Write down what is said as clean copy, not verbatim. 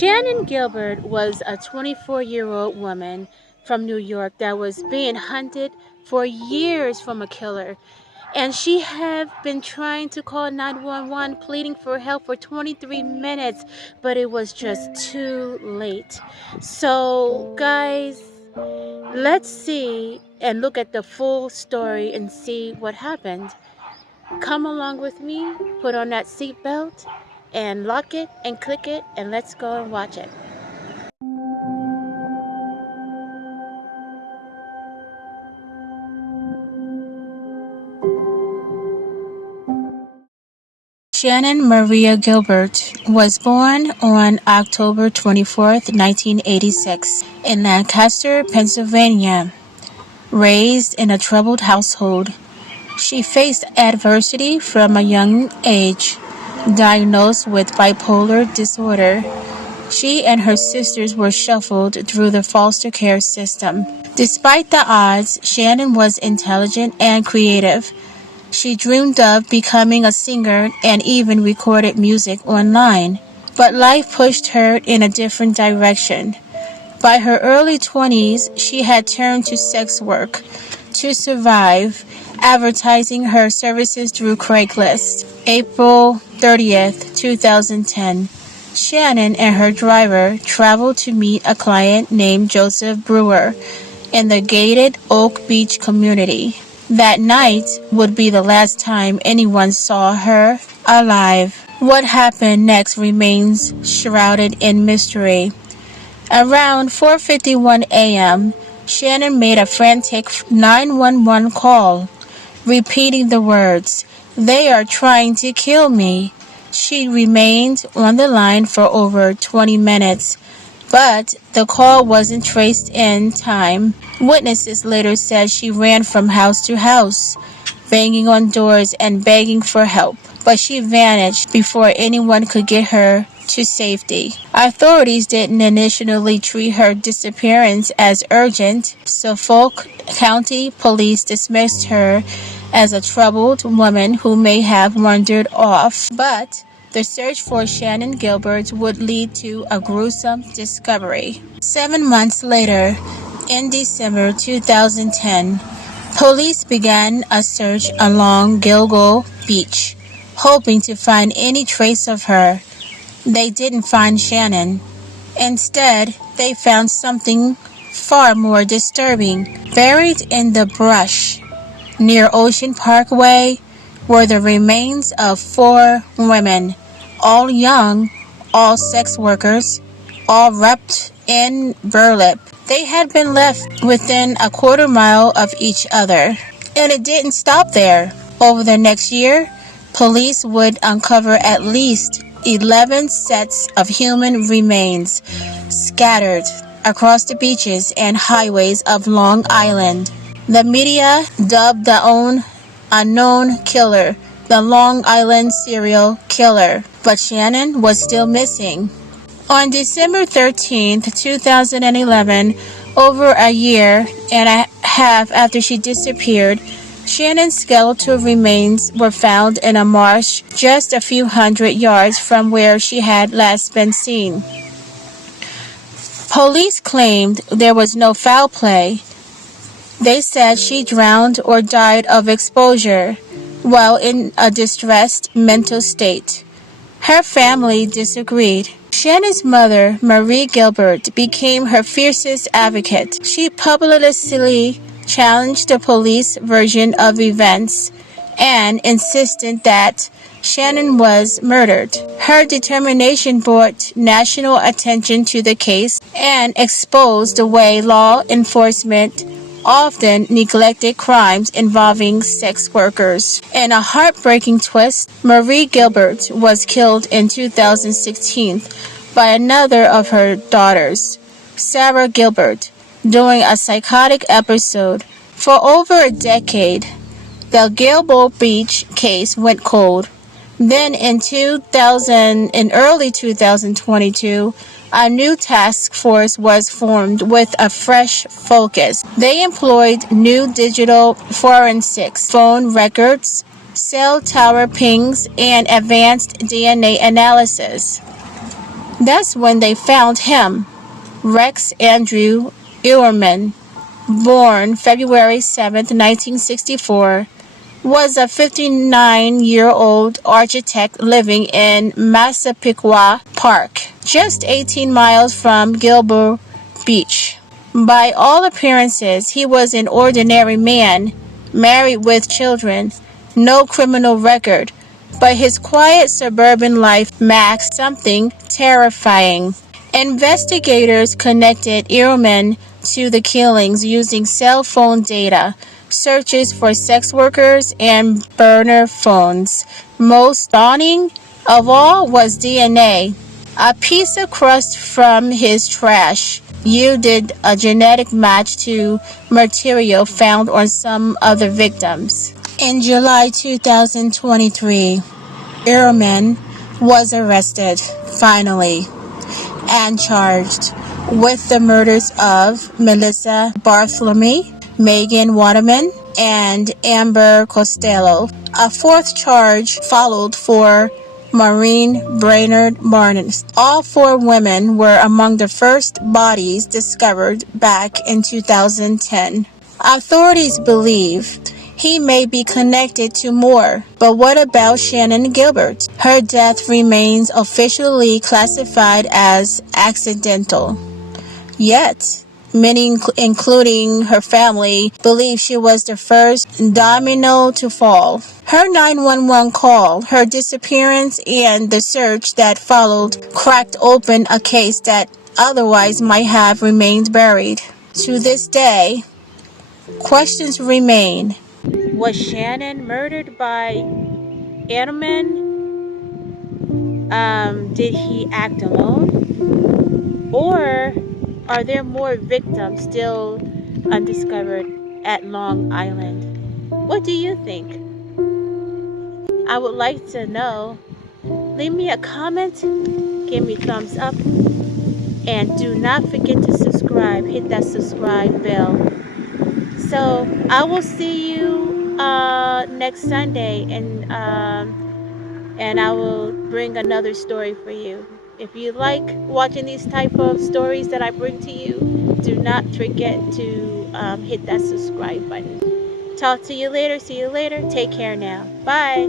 Shannan Gilbert was a 24-year-old woman from New York that was being hunted for years from a killer. And she had been trying to call 911, pleading for help for 23 minutes, but it was just too late. So, guys, let's see and look at the full story and see what happened. Come along with me, put on that seatbelt, and lock it and click it, and let's go and watch it. Shannan Maria Gilbert was born on October 24th, 1986, in Lancaster, Pennsylvania. Raised in a troubled household, she faced adversity from a young age. Diagnosed with bipolar disorder, she and her sisters were shuffled through the foster care system. Despite the odds, Shannan was intelligent and creative. She dreamed of becoming a singer and even recorded music online. But life pushed her in a different direction. By her early 20s, she had turned to sex work to survive, advertising her services through Craigslist. April 30th, 2010. Shannan and her driver traveled to meet a client named Joseph Brewer in the gated Oak Beach community. That night would be the last time anyone saw her alive. What happened next remains shrouded in mystery. Around 4:51 a.m., Shannan made a frantic 911 call, repeating the words, "They are trying to kill me." She remained on the line for over 20 minutes, but the call wasn't traced in time. Witnesses later said she ran from house to house, banging on doors and begging for help, but she vanished before anyone could get her to safety. Authorities didn't initially treat her disappearance as urgent. Suffolk County Police dismissed her as a troubled woman who may have wandered off, but the search for Shannan Gilbert would lead to a gruesome discovery. 7 months later, in December 2010, police began a search along Gilgo Beach, hoping to find any trace of her. They didn't find Shannan. Instead, they found something far more disturbing. Buried in the brush near Ocean Parkway were the remains of 4 women, all young, all sex workers, all wrapped in burlap. They had been left within a quarter mile of each other. And it didn't stop there. Over the next year, police would uncover at least 11 sets of human remains scattered across the beaches and highways of Long Island. The media dubbed the unknown killer the Long Island serial killer, but Shannan was still missing. On December 13th, 2011, over a year and a half after she disappeared, Shannan's skeletal remains were found in a marsh just a few hundred yards from where she had last been seen. Police claimed there was no foul play. They said she drowned or died of exposure while in a distressed mental state. Her family disagreed. Shannan's mother, Marie Gilbert, became her fiercest advocate. She publicly challenged the police version of events and insisted that Shannan was murdered. Her determination brought national attention to the case and exposed the way law enforcement often neglected crimes involving sex workers. In a heartbreaking twist, Marie Gilbert was killed in 2016 by another of her daughters, Sarah Gilbert, during a psychotic episode. For over a decade, the Gilgo Beach case went cold. Then in early 2022, a new task force was formed with a fresh focus. They employed new digital forensics, phone records, cell tower pings, and advanced DNA analysis. That's when they found him. Rex Andrew Heuermann, born February 7, 1964, was a 59-year-old architect living in Massapequa Park, just 18 miles from Gilgo Beach. By all appearances, he was an ordinary man, married with children, no criminal record, but his quiet suburban life masked something terrifying. Investigators connected Ehrman to the killings using cell phone data, searches for sex workers, and burner phones. Most daunting of all was DNA. A piece of crust from his trash yielded a genetic match to material found on some other victims. In July 2023, Ehrman was arrested, finally, and charged with the murders of Melissa Bartholomew, Megan Waterman, and Amber Costello. A fourth charge followed for Maureen Brainerd Barnes. All four women were among the first bodies discovered back in 2010. Authorities believe he may be connected to more. But what about Shannan Gilbert? Her death remains officially classified as accidental. Yet, many, including her family, believe she was the first domino to fall. Her 911 call, her disappearance, and the search that followed cracked open a case that otherwise might have remained buried. To this day, questions remain. Was Shannan murdered by Ehrman? Did he act alone? Or are there more victims still undiscovered at Long Island? What do you think? I would like to know. Leave me a comment, give me a thumbs up, and do not forget to subscribe. Hit that subscribe bell. So I will see you next Sunday, and I will bring another story for you. If you like watching these type of stories that I bring to you, do not forget to hit that subscribe button. Talk to you later. See you later. Take care now. Bye.